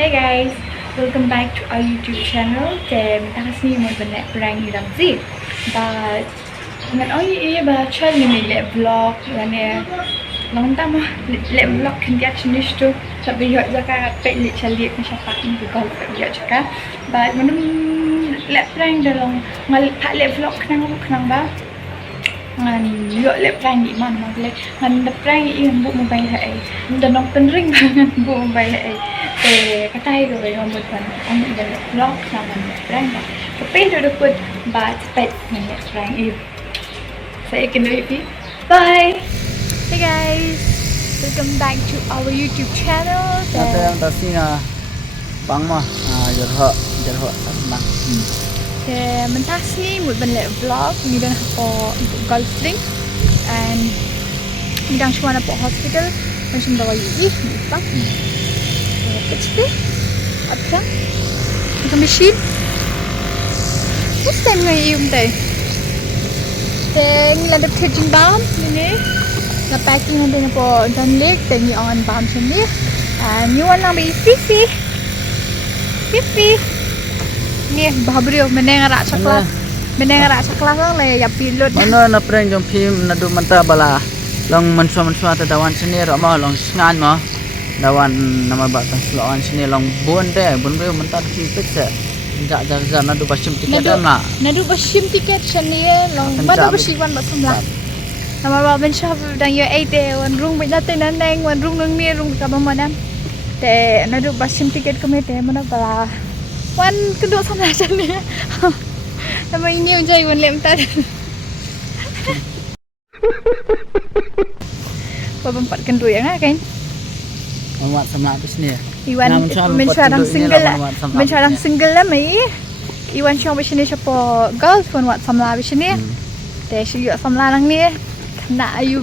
Hey guys, welcome back to our YouTube channel. Thì mình đang xem một vấn đề prank gì làm gì. Và mình nói ý bà chơi mình lệ vlog là nè. Long ta mà lệ vlog kan dia jenis tu. Tapi yo jaka pe lệ chali ke siapa ni ko yo jaka. But mình lệ prank dalam ngal tak lệ vlog kenang ba. Ngan yo lệ prank di mana lệ ngan the prank yang bu mobile hai. Dan nong penring banget bu mobile hai. Katay ko yung buwan ang vlog naman prank ba. Tapi do put but pet na prank iyo. So you can do it. Bye. Hey guys, welcome back to our YouTube channel. Nanti yang tadi na bang mah jarho senang. Thì mình ta xem một vấn đề vlog mình đang có golf ring and mình đang xuống ở hospital mình xuống đó gì bác kecil apa itu mesin terus time ngayon yung tay teng ladap kitchen balm ini na packing nanti na po dan leg teng yung on balm sini new one lang may Fifi ni bahabriyo menengara coklat lang le ya pilot Mana na prank jong film na du manta bala long mansua tadawan sini ro ma long ngan ma dawan nama batang sloan sini long bun beu manta ki pizza ja na du basim tiket na du basim tiket sini long badu basiwan basamla nama ba ben shop dang yo 8 day wan rung bi na tenan dang wan rung nang ni rung ka bamanan te na du basim tiket kami te mana bala wan kedua sama sini nama ini ujai wan lem ta Babampat kendu yang kan Mamat sama habis ni. Iwan mencarang single lah mai. Iwan syong bisini siapa girls pun wat samla bisini. Teh syuk samla nang ni. Kena ayu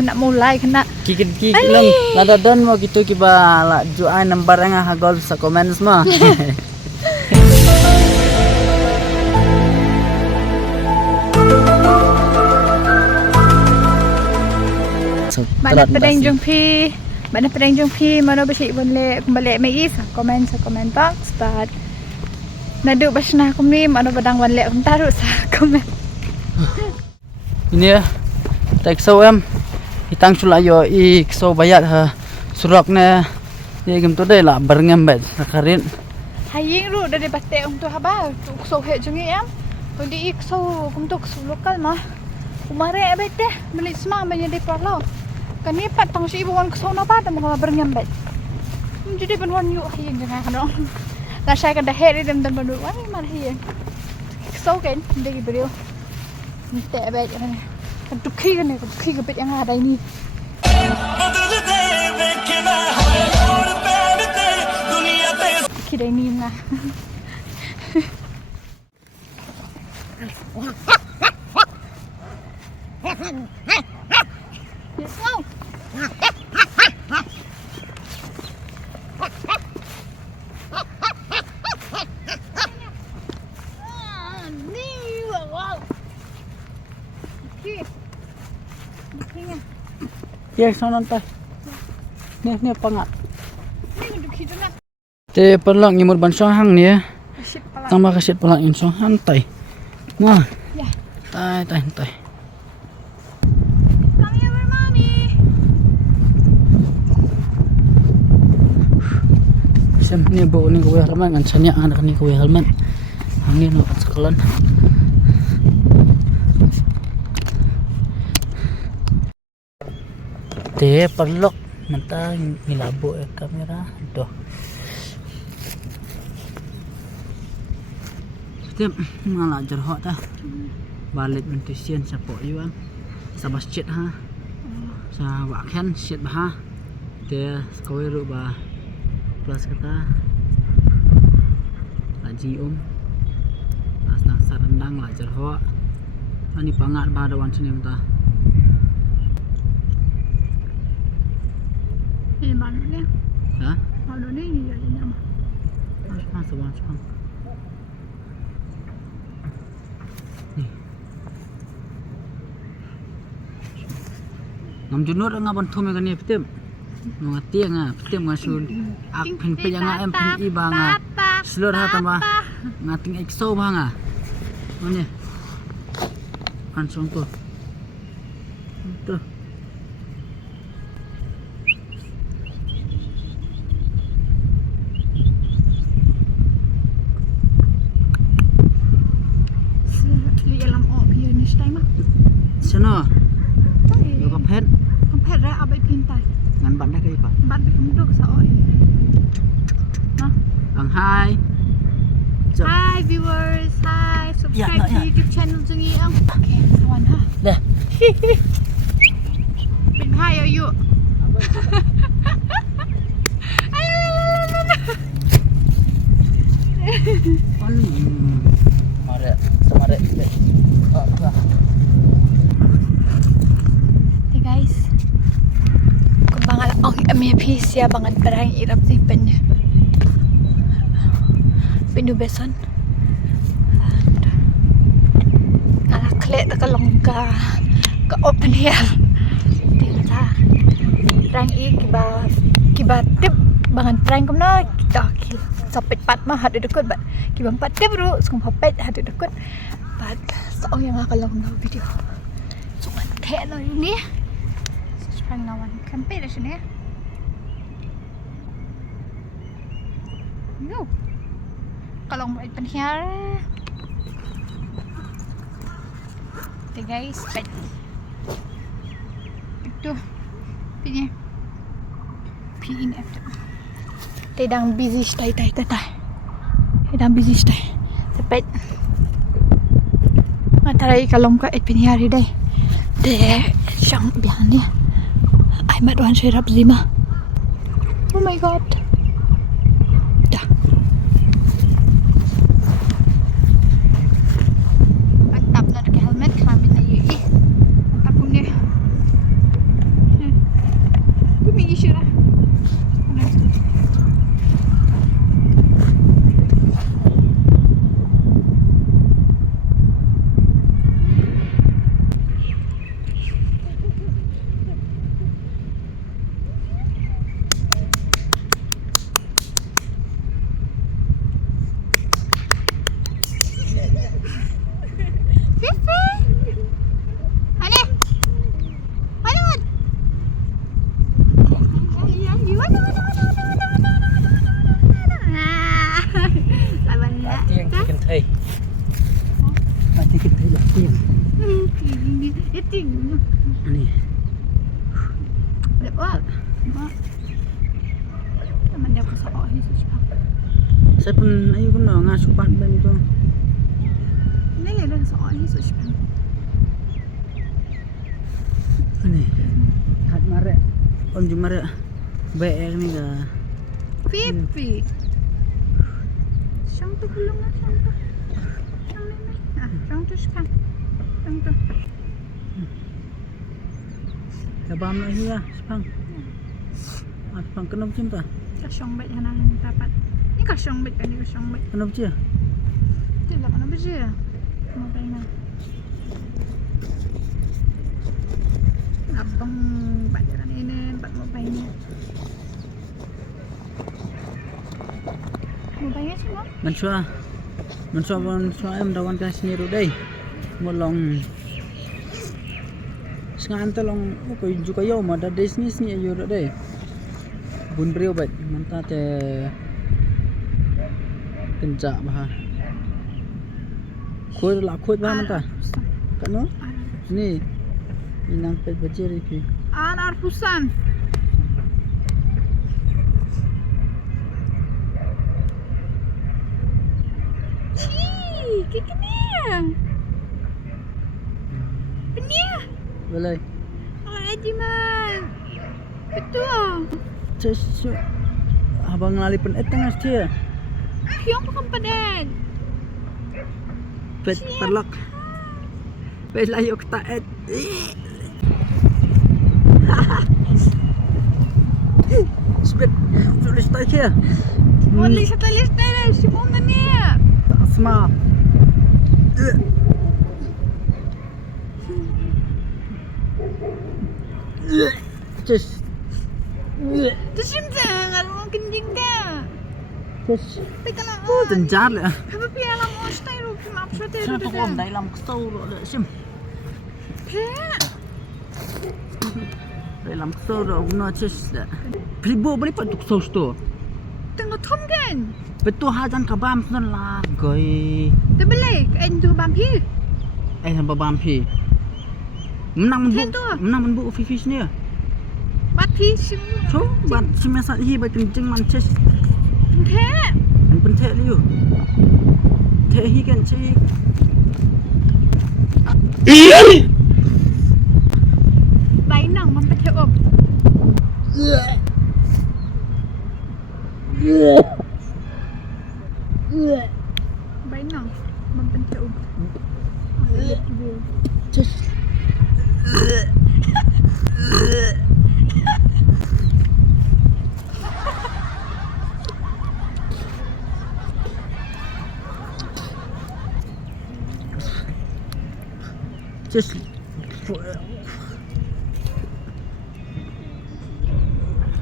nak mulai kena. Ki lang lada don mo gitu kiba la juai number nga ha golf sa comments mo. Mana pedang jumpi mana besi balik mai is komen sa comment box but nadu basna kumni mana badang wan le taruh sa comment Ini ya tek so em hitang sulayo ik so bayat ha surak ne ye gem to dai la berngem bet sakarin haying ru dari batte untuk haba tu so he jungi em di ik so untuk lokal mah umare bete beli semang menjadi perlo kani pat tang si ibuan kesau na pa mga berngembet jadi benwan yu hayeng jangan kano la shay kan dahe ri dem banu wani man hayeng kesau kan ndegi beriu te bet kan dukhi ka bet yang ada ini kira ini na Yes, sonon ta. Ni pangat. Te perlang ngimur ban sohang ni ya. Tambah kasit perlang in sohang tai. Nah. Ya. Tai. Come here, mommy. Sem ni bu ni kuwe helmet kan sanya anak ni kuwe helmet. Hang ni no sekolan. Te perlok manta ngilabo kamera doh. Setiap ngalah jerhok dah. Balik mentisian sapo yuan. Sa masjid ha. Sa wakhan syed bah. Te skowe ru ba plus kata. Laji asnang sarendang la jerhok. Ani pangat ba dawan sini menta. Ini mana ni? Ha? Mana ni ya ini mah. Masuk. Ngam junur nga ban thome kan ni pitem. mga tiang petim ngasun ak pen pejanga em pen ibanga slur ha tama ngating exo banga mana langsung tuh Lialam op hier ni stai mah. sana yo ka pet ผมเผ็ดแล้วเอาไปพิมพ์ไป ngan bạn dah kai pak บัตรผมดูสะอ่อยเนาะ bang hai Hi viewers Hi subscribe Ya, to ya. YouTube channel จึงอีอังโอเคสวัสดีค่ะ dah เป็นไพ่อายุ mare samare Hey guys kung bangal ang MAP siya bangat parang irap si Penya Pinubeson anak kle takalong ka open here tingta rang i kiba tip bangan prank kumna kita sapit pat mah hadu dekut bat kiba pat tip ru sung papet hadu dekut bat saong yang akalong na video so mate no ini subscribe nawan kampe da sini yo kalong mo ipan here okay guys pet itu pinya PNF Tedang busy stay Tedang busy stay Sepet Mataray kalong ka et pinyari day De siyang biyan niya Ay maduan syirap zima Oh my god Dah Mantap na ke helmet Kamit na yun Mantap po niya Pumigi siya thấy mati kita thấy là tiang ni đẹp quá mình đeo cái sọ đi saya pun ayo kan ngasupan ben tu ini ada sọ đi sọ ni hat mare om jumare bae ni ka pipi Siyang to hulong na siyang to siyang to span siyang to kabam na hiya spang at pang kanop cinta kasyong bait hanan dapat ini kasyong bait kan ini kasyong bait kanop cia tidak kan apa sih ya mau pengen abang pelajaran ini empat mau pengen semua mensua em dawan ka sini đây một lòng ngan tolong ko juga yo ma da desnis ni yo đây bun brio bat manta te kenca bah khoi la khoi bah manta kano ni inang pet bajir ipi anar pusan Kekenian. Penia. Boleh. Ajiman. Betul. Cesu. Abang ngali pen etang dia. Piong bukan padan. Pet perlak. Pet layu kita et. Split. Tulis tak ya. Tulis deh, semua ni. Asma. Just Fish. Pekala. Den jale. Apa pia lam ostai ru kim ap shate Sa ru to kom dai lam ksau ro le sim. Pe. Dai lam ksau ro no chesh da. Pribo bali pa tuk ksau sto. Tengok Tom kan. Betul hajan kabam sun la goi. Te belai en tu bam pi. Sam babam phi. Menang men Ten tu. menang men bu fish ni. Bat pi sim. So ban sim sa hi ba jing man chesh. Pe. An pen the liu. The hi kan chi. Bai nang man pet om. Bai nang man pet om. Chesh. Just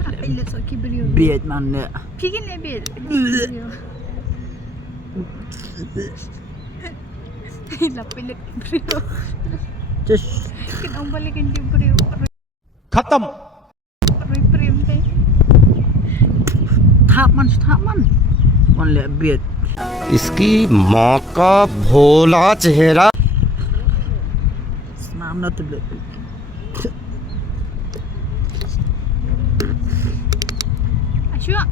Apa ini so kibrio. beat man ne. Pigin le bil. La pilit kibrio. Just Kin ang balikin kibrio. खत्म Roy prim te. thap man. Man le beat. इसकी माँ का भोला चेहरा Snam na to le. Asyik.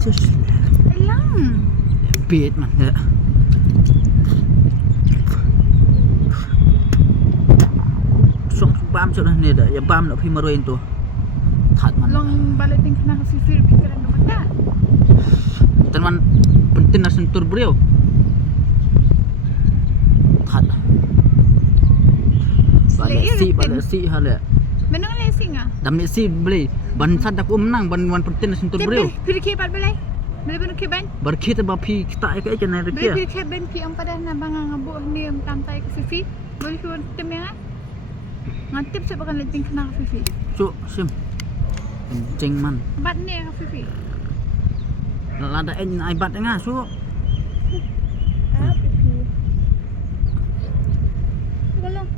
Just Elang. beat man ne. Song bam so ni da. Ya bam na phi maroin to. That man. Long balikin kena ke sifir pikiran naman ka. Tan man penting na sentur beliau. That. Balik si hale. Menang lesing ah. Dam ni si beli. Ban sad aku menang ban wan penting na sentur beliau. Pilih ke pat belai. Beli pun ke ban. Berkita ba phi kita ai kai chana Beli rekia. pilih ke ban pi ang pada na bang ngabu ni am tantai ke sifir. Boleh pun tem yang ah. Ngantip saya bakal leting kena ke sifir. So sim. Kencing man. Bat ni ke sifir. Lada en ai bat nga so. Ah, sifir. Tolong.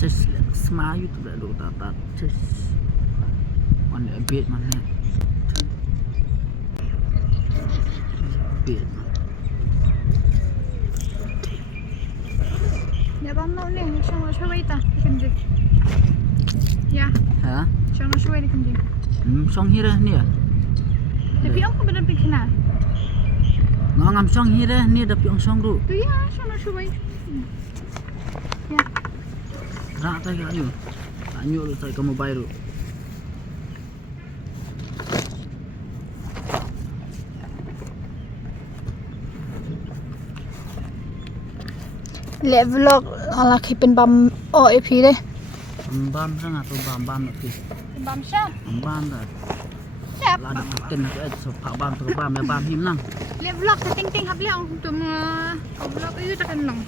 Just smile you tu dah tak just on a bit man ne. Bit. Ya bang mau ni, siang nak cuai ta, kenji. Ya, Ha? siang nak cuai ni kenji. Song hira ni ya. Tapi ang benar pikirna. Ngam song hira ni da piong song ru. Tu ya, siang nak cuai. Ya. Ra ta ga yu. Anyo lu sai kamu bayar ru. Le vlog ala kipin bam OAP deh. Bam sang atau bam nak pi. Bam sya. Bam dah. Siap. Lada ten nak so pak bam tu bam ya bam him lang. Le vlog sa ting hap leong tu mo. Vlog itu takkan long.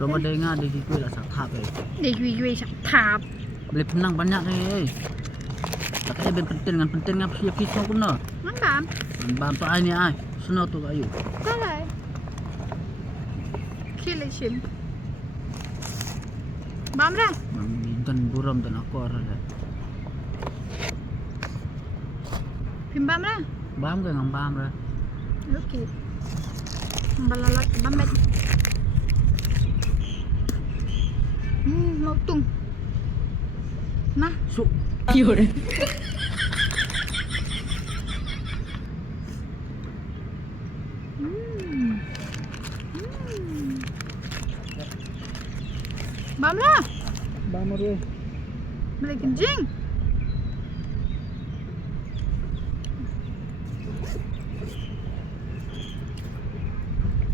Lo ma dengar di kuih lah sak thap eh. Dia yui sak tap. Beli penang banyak eh. Tak ada ben penting ngap siap pisau pun no. Mantap. Bam tu ai ni ai. Suno tu ayu. Salai. Kile sim. Bam dah. Dan buram dan akor ada. Pim bam dah. Bam ke ngam bam dah. Okey. Balalat bam bet. Mau tung. Nah, So. Lama. Bangun dia. Beli kencing.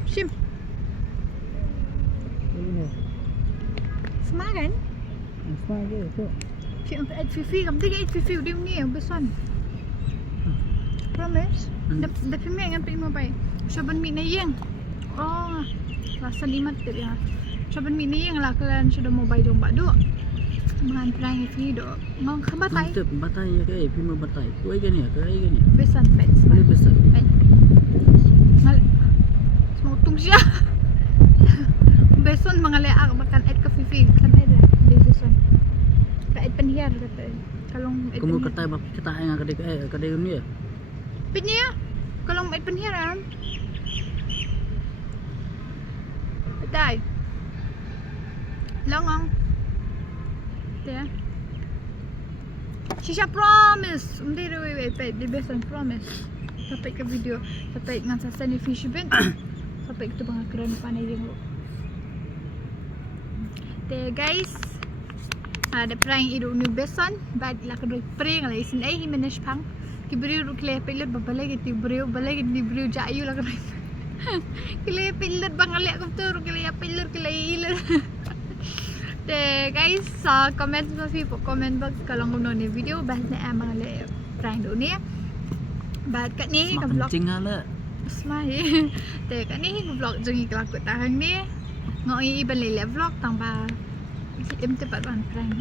Sim. Ini. Semakan. Semua je tu. Chị phải ăn phi phi, kamu tiga eat phi phi udah ni yang besar. Promise. Tapi mai ngan pergi mau pai. Coba mi na yang. Oh, rasa limat tu dia. Coba mi na yang lah kalian sudah mau bai dong badu. Makan perang ini do. Ngong kabatai. Mantap, batai ya ke? Pima batai. Kau gini ya, kau gini. Besan pet. Dia besar. Pet. Ngal. Semua tung siya. Beson mangalea makan et ke fifi kan ada di beson. Kaet penhiar kata. Kalau et Kamu penhiar. kata kita yang kada ini ya. Penhiar. Kalau et penhiar am. Betai. Longong. Ya. Shisha promise. Undi we di beson promise. Sampai ke video, sampai ngan sa ni fish bin. Sampai kita bangakran panai dia. Guys, ada perang itu nu beson, bad la kedoi perang la isin ai himenesh pang. Kibriu rukle pelet babale gitu, briu bale gitu briu jayu la kedoi. Kile pelet bangale aku tu rukle ya pelet kile iler. Guys, comment masih comment box kalau ngono ni video bahas na amang le perang itu ni. Bad kat ni ke vlog. Kencing hala. Smai. Kat ni vlog jengi kelakut tahang ni. Ngoi iban lele vlog tambah em tepat ban prank.